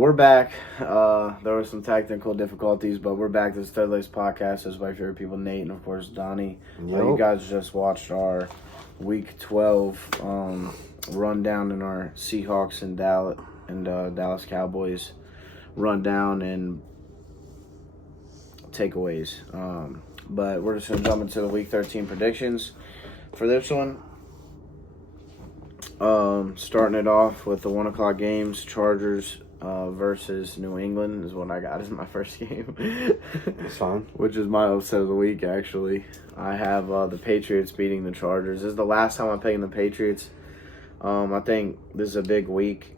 We're back. There were some technical difficulties, but we're back. This is Third Lace Podcast. This is my favorite people, Nate and, of course, Donnie. You guys just watched our Week 12 rundown in our Seahawks and Dallas Cowboys rundown and takeaways. But we're just going to jump into the Week 13 predictions for this one. Starting it off with the 1 o'clock games, Chargers versus New England is what I got as my first game. That's fine. Which is my upset of the week, actually. I have the Patriots beating the Chargers. This is the last time I'm picking the Patriots. I think this is a big week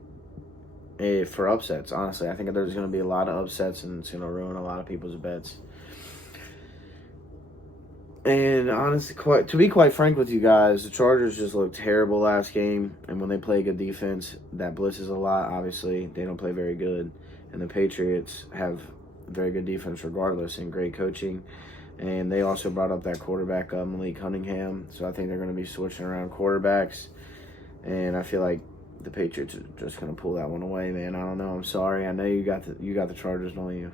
for upsets, honestly. I think there's going to be a lot of upsets, and it's going to ruin a lot of people's bets. And honestly, to be quite frank with you guys, the Chargers just looked terrible last game. And when they play a good defense, that blitzes a lot. Obviously, they don't play very good. And the Patriots have very good defense regardless and great coaching. And they also brought up that quarterback, Malik Cunningham. So I think they're going to be switching around quarterbacks. And I feel like the Patriots are just going to pull that one away, man. I don't know. I'm sorry. I know you got the Chargers, don't you?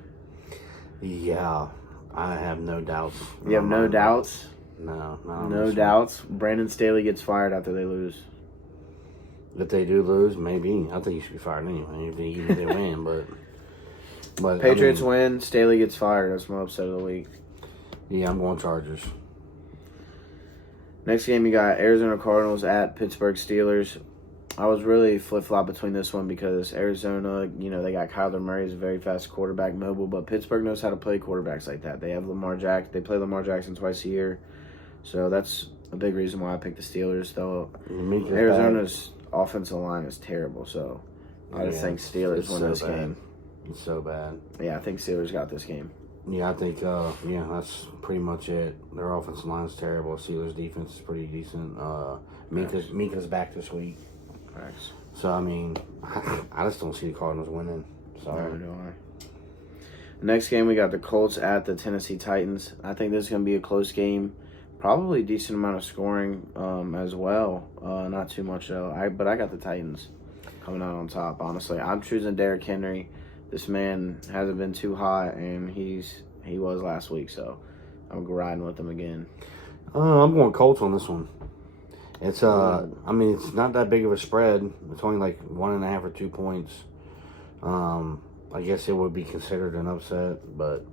Yeah. I have no doubts. You have no doubts? No doubts. Brandon Staley gets fired after they lose. If they do lose, maybe. I think he should be fired anyway, even if they win. But Patriots win, Staley gets fired. That's my upset of the week. Yeah, I'm going Chargers. Next game, you got Arizona Cardinals at Pittsburgh Steelers. I was really flip-flop between this one because Arizona, they got Kyler Murray, he's a very fast quarterback, mobile, but Pittsburgh knows how to play quarterbacks like that. They have Lamar Jackson. They play Lamar Jackson twice a year. So that's a big reason why I picked the Steelers, though. Arizona's offensive line is terrible, so I just think Steelers win this game. It's so bad. Yeah, I think Steelers got this game. Yeah, I think, that's pretty much it. Their offensive line is terrible. Steelers' defense is pretty decent. Minka's back this week. Thanks. So, I just don't see the Cardinals winning. Sorry. Neither do I. Next game, we got the Colts at the Tennessee Titans. I think this is going to be a close game. Probably a decent amount of scoring as well. Not too much, though. But I got the Titans coming out on top, honestly. I'm choosing Derrick Henry. This man hasn't been too hot, and he was last week, so I'm riding with him again. I'm going Colts on this one. It's it's not that big of a spread. It's only like 1.5 or 2 points. I guess it would be considered an upset, but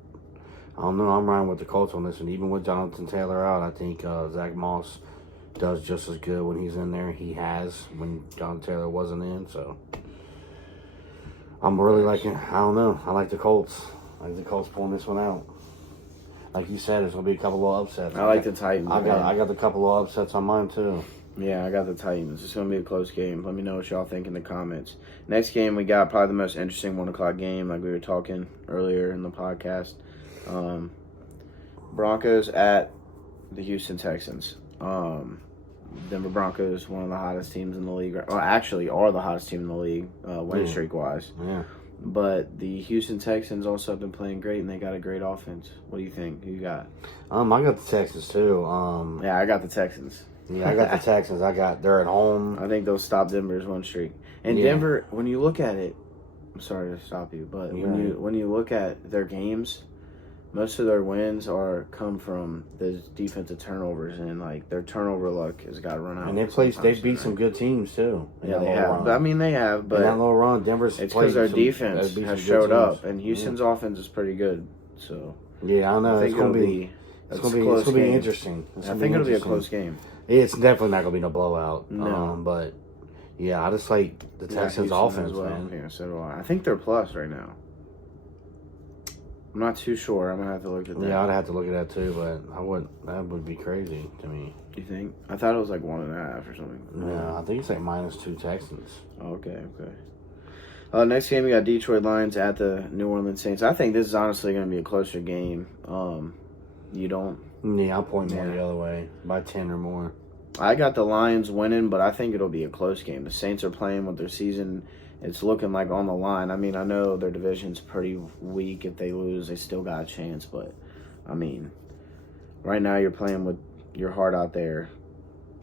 I don't know. I'm riding with the Colts on this one. Even with Jonathan Taylor out, I think Zach Moss does just as good when he's in there. He has when Jonathan Taylor wasn't in, so I'm really liking. I don't know. I like the Colts. I like the Colts pulling this one out. Like you said, there's gonna be a couple of upsets. I like the Titans. I got a couple of upsets on mine too. Yeah, I got the Titans. It's going to be a close game. Let me know what y'all think in the comments. Next game, we got probably the most interesting 1 o'clock game, like we were talking earlier in the podcast. Broncos at the Houston Texans. Denver Broncos, one of the hottest teams in the league. Well, actually, are the hottest team in the league, win streak-wise. Yeah. But the Houston Texans also have been playing great, and they got a great offense. What do you think? Who you got? I got the Texans, too. Yeah, I got the Texans. Yeah, I got the Texans. They're at home. I think they'll stop Denver's win streak. And Denver, when you look at it, I'm sorry to stop you, but when you look at their games, most of their wins come from the defensive turnovers, and like their turnover luck has got to run out. And they beat some good teams too. Yeah, they have. But, they have. But in that little run, Denver's. It's because their defense has showed up, and Houston's offense is pretty good. So yeah, I know. I think it'll be. It's going to be interesting. I think it'll be a close game. It's definitely not going to be no blowout. No. But, yeah, I just like the Texans' offense, man. Yeah, so do I. I think they're plus right now. I'm not too sure. I'm going to have to look at that. Yeah, I'd have to look at that too, but that would be crazy to me. You think? I thought it was like 1.5 or something. No, I think it's like -2 Texans. Okay. Next game, we got Detroit Lions at the New Orleans Saints. I think this is honestly going to be a closer game. You don't? Yeah, I'll point more the other way by 10 or more. I got the Lions winning, but I think it'll be a close game. The Saints are playing with their season. It's looking like on the line. I know their division's pretty weak. If they lose, they still got a chance. But, right now you're playing with your heart out there.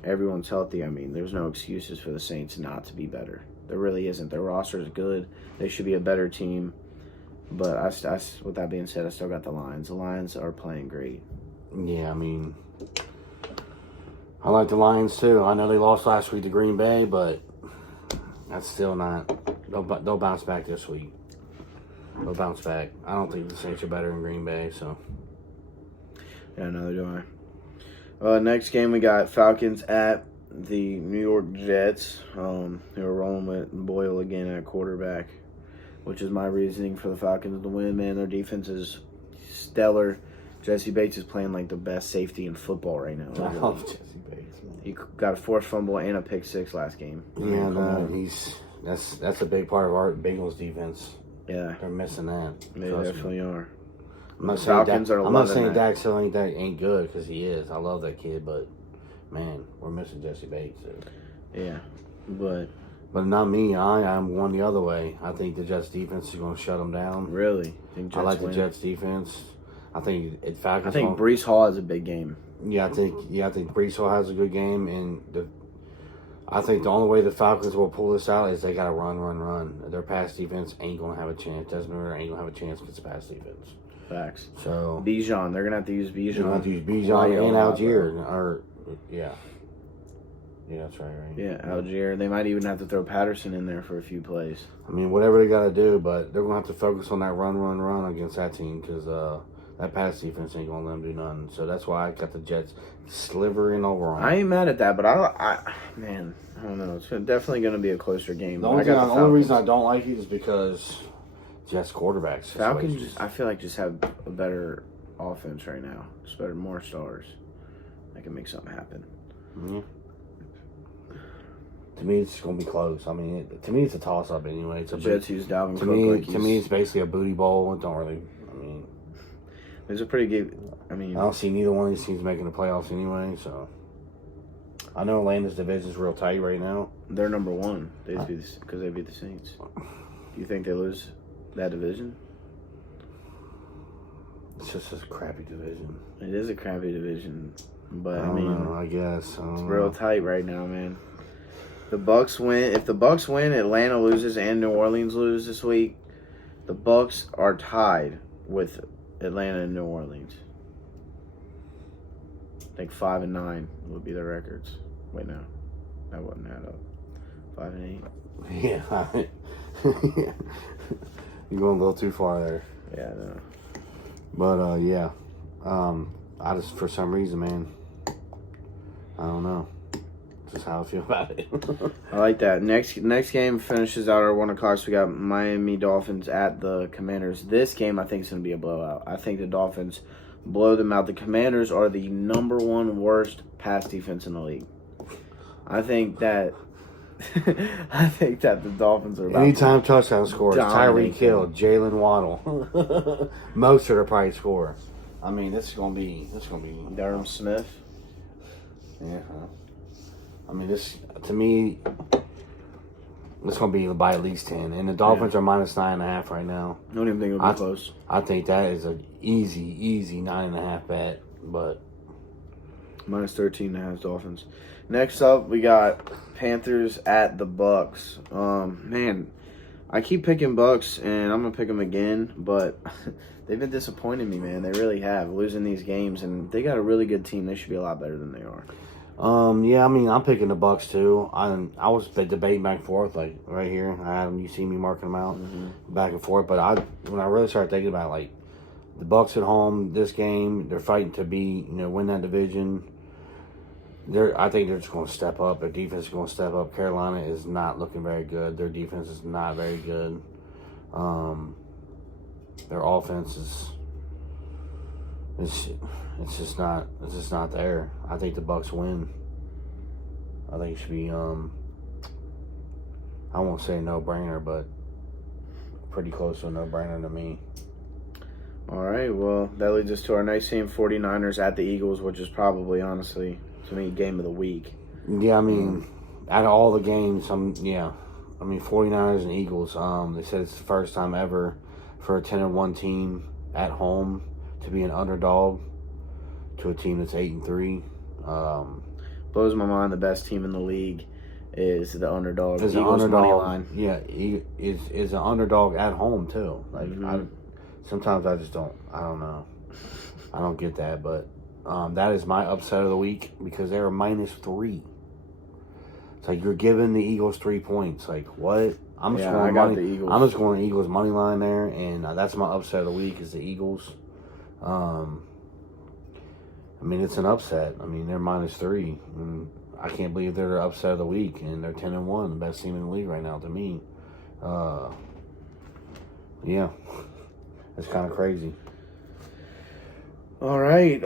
Everyone's healthy. There's no excuses for the Saints not to be better. There really isn't. Their roster is good. They should be a better team. But with that being said, I still got the Lions. The Lions are playing great. Yeah, I mean, I like the Lions too. I know they lost last week to Green Bay, but that's still not. They'll bounce back this week. They'll bounce back. I don't think the Saints are better than Green Bay, so. Yeah, neither do I. Next game, we got Falcons at the New York Jets. They were rolling with Boyle again at quarterback, which is my reasoning for the Falcons to win. Man, their defense is stellar. Jesse Bates is playing like the best safety in football right now. I love Jesse Bates, man. He got a forced fumble and a pick six last game. Yeah, no, that's a big part of our Bengals defense. Yeah, They're missing that. they definitely are. I'm not Falcons saying are I'm not loving saying that. Dak still ain't good, because he is. I love that kid, but man, we're missing Jesse Bates. Yeah, but not me. I'm going the other way. I think the Jets defense is going to shut them down. really, I like the Jets defense. I think Falcons. I think Breece Hall has a big game. Yeah, I think Brees Hall has a good game, and I think the only way the Falcons will pull this out is they got to run. Their pass defense ain't going to have a chance. Desmond Ridder ain't going to have a chance against the pass defense. Facts. So Bijan, they're gonna have to use they're Bijan. going to have to use Bijan and Algier. Yeah, that's right. Yeah, Algier. They might even have to throw Patterson in there for a few plays. I mean, whatever they got to do, but they're going to have to focus on that run against that team, because that pass defense ain't going to let them do nothing. So that's why I got the Jets slivering over on. I ain't mad at that, but I don't know. It's definitely going to be a closer game. The only reason I don't like it is because Jets quarterbacks. Falcons, I feel like just have a better offense right now. Just more stars. That can make something happen. Mm-hmm. To me, it's going to be close. I mean, to me, it's a toss-up anyway. It's the Jets use Dalvin Cook. To me, it's basically a booty bowl. It don't really. I mean, it's a pretty good. I mean, I don't see neither one of these teams making the playoffs anyway. So, I know Atlanta's division is real tight right now. They're number one. Because they beat the Saints. Do you think they lose that division? It's just a crappy division. It is a crappy division, but I mean, I guess it's real tight right now, man. The Bucks win. If the Bucks win, Atlanta loses and New Orleans lose this week. The Bucks are tied with Atlanta and New Orleans. I think 5 and 9 would be their records. Wait, no, that wouldn't add up. 5 and 8. Yeah, you're going a little too far there. Yeah, I know. But yeah, I just, for some reason, man, I don't know. Just how I feel about it. I like that. Next game finishes out our 1 o'clock. So we got Miami Dolphins at the Commanders. This game I think is going to be a blowout. I think the Dolphins blow them out. The Commanders are the number 1 worst pass defense in the league. I think that the Dolphins are about anytime touchdown scores. Tyreek Hill, Jalen Waddle, most of the probably score. I mean, this is gonna be. Durham Smith. Yeah. I mean, this, to me, it's going to be by at least 10. And the Dolphins are minus 9.5 right now. I don't even think it'll be close. I think that is an easy 9.5 bet. But minus 13.5 Dolphins. Next up, we got Panthers at the Bucks. Man, I keep picking Bucks, and I'm going to pick them again. But they've been disappointing me, man. They really have, losing these games. And they got a really good team. They should be a lot better than they are. Yeah, I mean, I'm picking the Bucks too. I was debating back and forth, like right here. I had them. You see me marking them out back and forth. But when I really started thinking about it, like the Bucks at home, this game, they're fighting to win that division. I think they're just going to step up. Their defense is going to step up. Carolina is not looking very good. Their defense is not very good. Their offense is. It's just not there. I think the Bucks win. I think it should be I won't say no-brainer, but pretty close to a no-brainer to me. All right, well, that leads us to our next game, 49ers at the Eagles, which is probably, honestly, to me, game of the week. Yeah, I mean, out of all the games, 49ers and Eagles, they said it's the first time ever for a 10-1 team at home to be an underdog to a team that's 8-3. Blows my mind. The best team in the league is the underdog. Is an Eagles money underdog. line. Yeah, is an underdog at home too. Like sometimes I just don't. I don't know. I don't get that, but that is my upset of the week because they were -3. It's like you're giving the Eagles 3 points. Like what? I'm just going the Eagles. I'm just going Eagles money line there, and that's my upset of the week is the Eagles. I mean, it's an upset. I mean, they're -3, and I can't believe they're the upset of the week, and they're 10-1, the best team in the league right now to me. Yeah, it's kind of crazy. All right.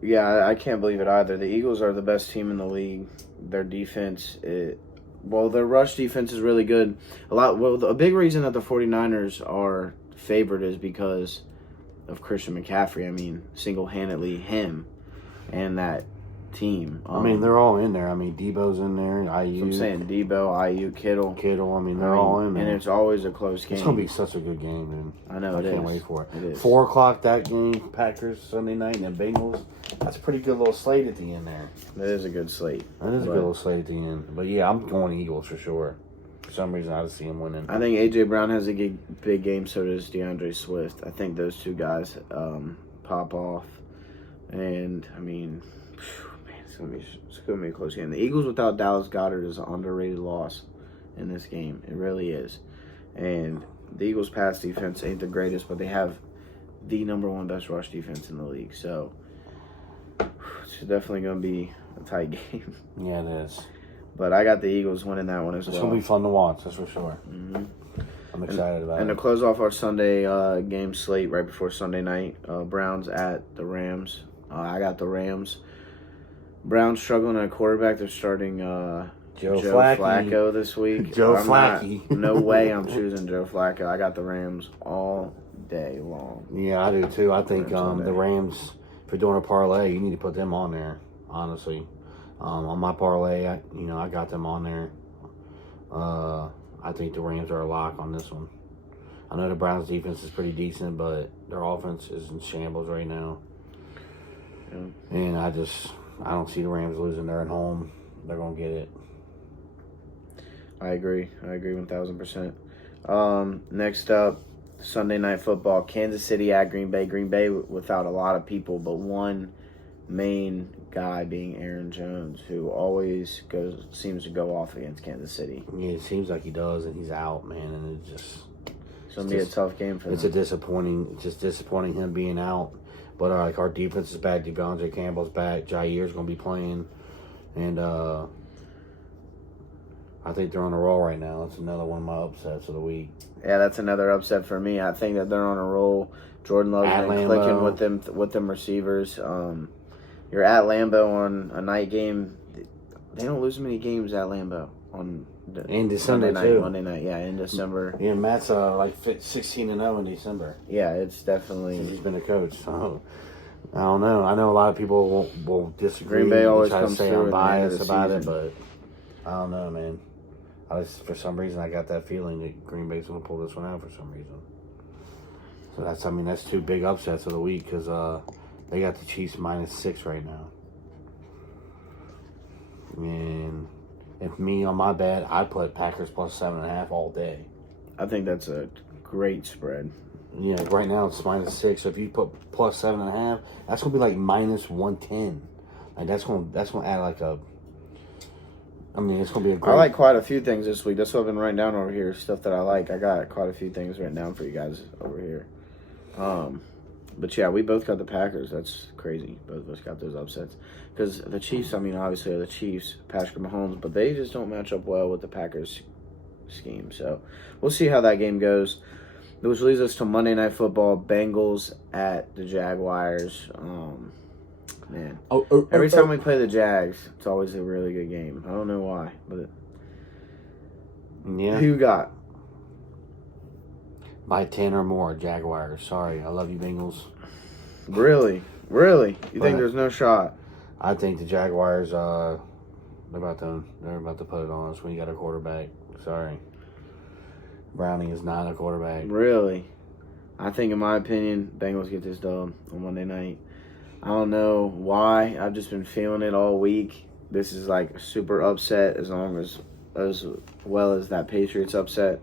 Yeah, I can't believe it either. The Eagles are the best team in the league. Their defense, their rush defense is really good. A big reason that the 49ers are favored is because of Christian McCaffrey. I mean, single-handedly him and that team. I mean, they're all in there. I mean, Debo's in there. IU. I'm saying Debo, IU, Kittle. I mean, they're all in there. And it's always a close game. It's going to be such a good game, man. I know I can't wait for it. It is. 4 o'clock that game, Packers Sunday night, and the Bengals. That's a pretty good little slate at the end there. That is a good slate. That is a good little slate at the end. But yeah, I'm going Eagles for sure. For some reason, I just see him winning. I think A.J. Brown has a big game, so does DeAndre Swift. I think those two guys pop off. And, I mean, man, it's gonna be a close game. The Eagles without Dallas Goedert is an underrated loss in this game. It really is. And the Eagles' pass defense ain't the greatest, but they have the #1 best rush defense in the league. So it's definitely gonna be a tight game. Yeah, it is. But I got the Eagles winning that one as well. It's going to be fun to watch, that's for sure. Mm-hmm. I'm excited about it. And to close off our Sunday game slate right before Sunday night, Browns at the Rams. I got the Rams. Browns struggling at quarterback. They're starting Joe Flacco this week. Joe Flacco. No way I'm choosing Joe Flacco. I got the Rams all day long. Yeah, I do too. I think the Rams, if you're doing a parlay, you need to put them on there, honestly. On my parlay, I got them on there. I think the Rams are a lock on this one. I know the Browns' defense is pretty decent, but their offense is in shambles right now. Yeah. And I don't see the Rams losing. They're at home. They're going to get it. I agree 1,000%. Next up, Sunday Night Football. Kansas City at Green Bay. Green Bay without a lot of people, but one main guy being Aaron Jones, who always seems to go off against Kansas City. Yeah, it seems like he does, and he's out, man, and it's going to be a tough game for them. It's disappointing him being out. But our defense is back. Devondre Campbell's back. Jair's going to be playing, and I think they're on a roll right now. It's another one of my upsets of the week. Yeah, that's another upset for me. I think that they're on a roll. Jordan Love's been clicking with them receivers. You're at Lambeau on a night game. They don't lose many games at Lambeau on in December too. Monday night, yeah, in December. Yeah, Matt's like 16-0 in December. Yeah, it's definitely. Since he's been a coach, so I don't know. I know a lot of people will disagree. Green Bay always try to comes say through I'm biased about season. it, but I don't know, man. For some reason, I got that feeling that Green Bay's going to pull this one out for some reason. So that's two big upsets of the week because they got the Chiefs -6 right now. And if me on my bet, I put Packers +7.5 all day. I think that's a great spread. Yeah, right now it's -6. So if you put +7.5, that's gonna be like -110. Like that's gonna add like a. I mean, it's gonna be a great. I like quite a few things this week. That's what I've been writing down over here. Stuff that I like. I got quite a few things written down for you guys over here. But yeah, we both got the Packers. That's crazy. Both of us got those upsets. Because the Chiefs, I mean, obviously are the Chiefs, Patrick Mahomes, but they just don't match up well with the Packers scheme. So we'll see how that game goes. Which leads us to Monday Night Football, Bengals at the Jaguars. Man. Every time we play the Jags, it's always a really good game. I don't know why, but yeah. Who you got? By 10 or more, Jaguars. Sorry, I love you, Bengals. Really? You think there's no shot? I think the Jaguars, they're about to put it on us when you got a quarterback. Sorry. Browning is not a quarterback. Really? I think, in my opinion, Bengals get this dub on Monday night. I don't know why. I've just been feeling it all week. This is like a super upset as well as that Patriots upset.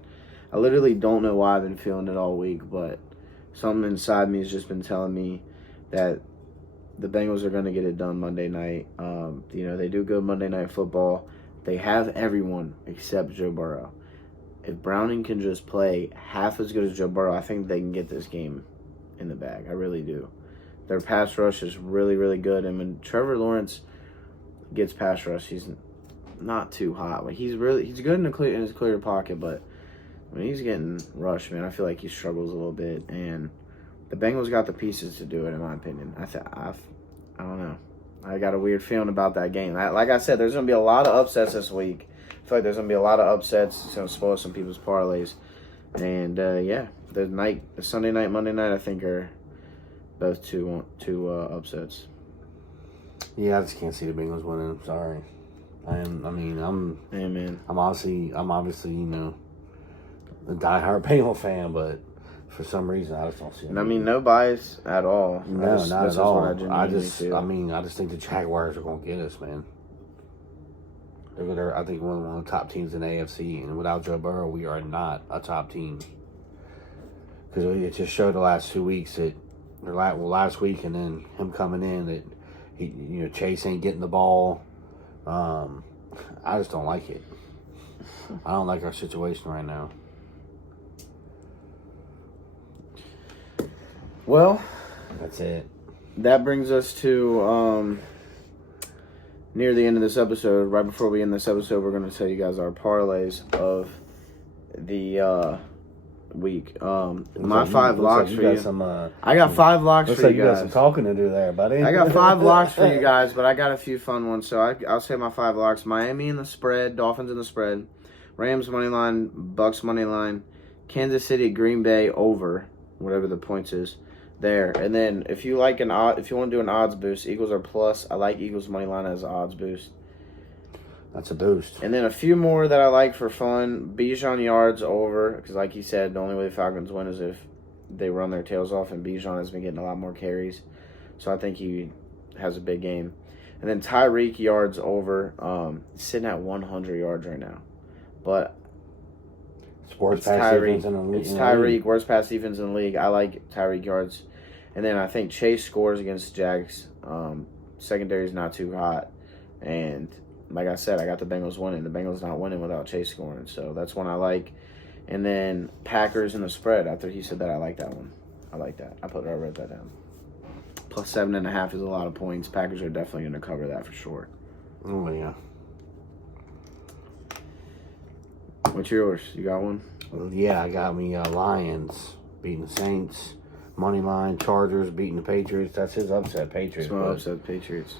I literally don't know why I've been feeling it all week, but something inside me has just been telling me that the Bengals are going to get it done Monday night. They do good Monday Night Football. They have everyone except Joe Burrow. If Browning can just play half as good as Joe Burrow, I think they can get this game in the bag. I really do. Their pass rush is really, really good. And when Trevor Lawrence gets pass rush, he's not too hot. Like he's good in his clear pocket, but when he's getting rushed, man, I feel like he struggles a little bit. And the Bengals got the pieces to do it, in my opinion. I don't know. I got a weird feeling about that game. Like I said, there's going to be a lot of upsets this week. I feel like there's going to be a lot of upsets. It's going to spoil some people's parlays. And, the Sunday night, Monday night, I think are both two upsets. Yeah, I just can't see the Bengals winning. I'm sorry. I'm obviously, a diehard Bengal fan, but for some reason, I just don't see it. And no bias at all. No, not at all. I just think the Jaguars are going to get us, man. I think we're one of the top teams in the AFC, and without Joe Burrow, we are not a top team. Because it just showed the last 2 weeks last week, and then him coming in that Chase ain't getting the ball. I just don't like it. I don't like our situation right now. Well, that's it. That brings us to near the end of this episode. Right before we end this episode, we're going to tell you guys our parlays of the week. My 5 locks for you. I got 5 locks for you guys. Looks like you got some talking to do there, buddy. I got 5 locks for you guys, but I got a few fun ones. So I'll say my 5 locks. Miami in the spread, Dolphins in the spread, Rams money line, Bucks money line, Kansas City, Green Bay over, whatever the points is. There. And then if you want to do an odds boost, Eagles are plus. I like Eagles money line as an odds boost. That's a boost. And then a few more that I like for fun. Bijan yards over, because like you said, the only way the Falcons win is if they run their tails off, and Bijan has been getting a lot more carries. So I think he has a big game. And then Tyreek yards over, sitting at 100 yards right now. But it's worst pass defense in the league. It's Tyreek, worst pass defense in the league. I like Tyreek yards. And then I think Chase scores against Jags. Secondary is not too hot. And like I said, I got the Bengals winning. The Bengals not winning without Chase scoring. So that's one I like. And then Packers in the spread. After he said that, I like that one. I like that. I wrote that down. Plus 7.5 is a lot of points. Packers are definitely going to cover that for sure. Oh, yeah. What's yours? You got one? Well, yeah, I got me Lions beating the Saints. Money line, Chargers beating the Patriots. That's his upset, Patriots. It's my upset, Patriots.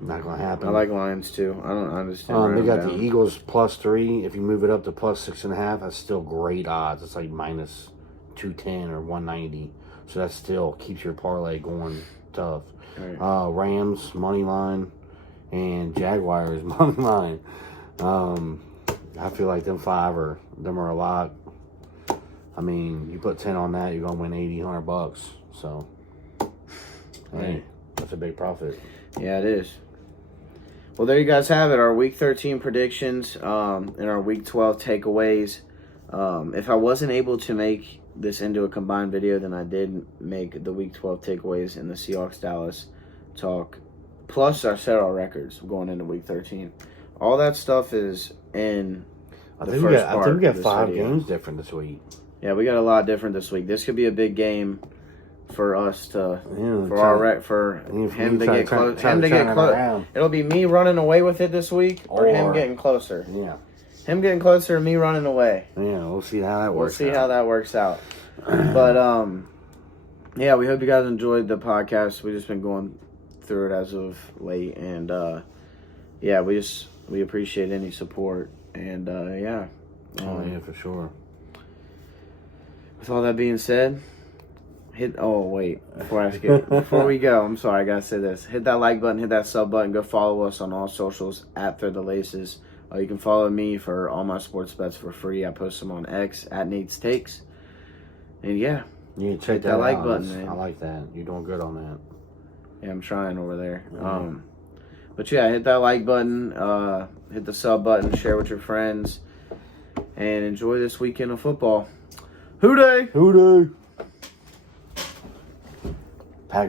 Not going to happen. I like Lions, too. I don't understand. They got the Eagles plus 3. If you move it up to plus 6.5, that's still great odds. It's like minus 210 or 190. So that still keeps your parlay going tough. Right. Rams, money line, and Jaguars, money line. I feel like them 5 are a lot. I mean, you put 10 on that, you're going to win $80-100. So, hey, that's a big profit. Yeah, it is. Well, there you guys have it. Our Week 13 predictions and our Week 12 takeaways. If I wasn't able to make this into a combined video, then I did make the Week 12 takeaways in the Seahawks-Dallas talk. Plus, I set our records going into Week 13. All that stuff is in the first part. I think we got 5 games different this week. Yeah, we got a lot different this week. This could be a big game for us to him to get close. It'll be me running away with it this week, or him getting closer. Yeah, him getting closer, and me running away. Yeah, we'll see how that works. How that works out. But yeah, we hope you guys enjoyed the podcast. We've just been going through it as of late, and yeah, we appreciate any support, and yeah. Yeah, for sure. With all that being said, before we go, I'm sorry, I gotta say this. Hit that like button, hit that sub button, go follow us on all socials at Thread the Laces. You can follow me for all my sports bets for free. I post them on X at Nate's Takes. And yeah, you check that like button, man. I like that. You're doing good on that. Yeah, I'm trying over there. Yeah. But yeah, hit that like button, hit the sub button, share with your friends, and enjoy this weekend of football. Hoo day! Hoo day!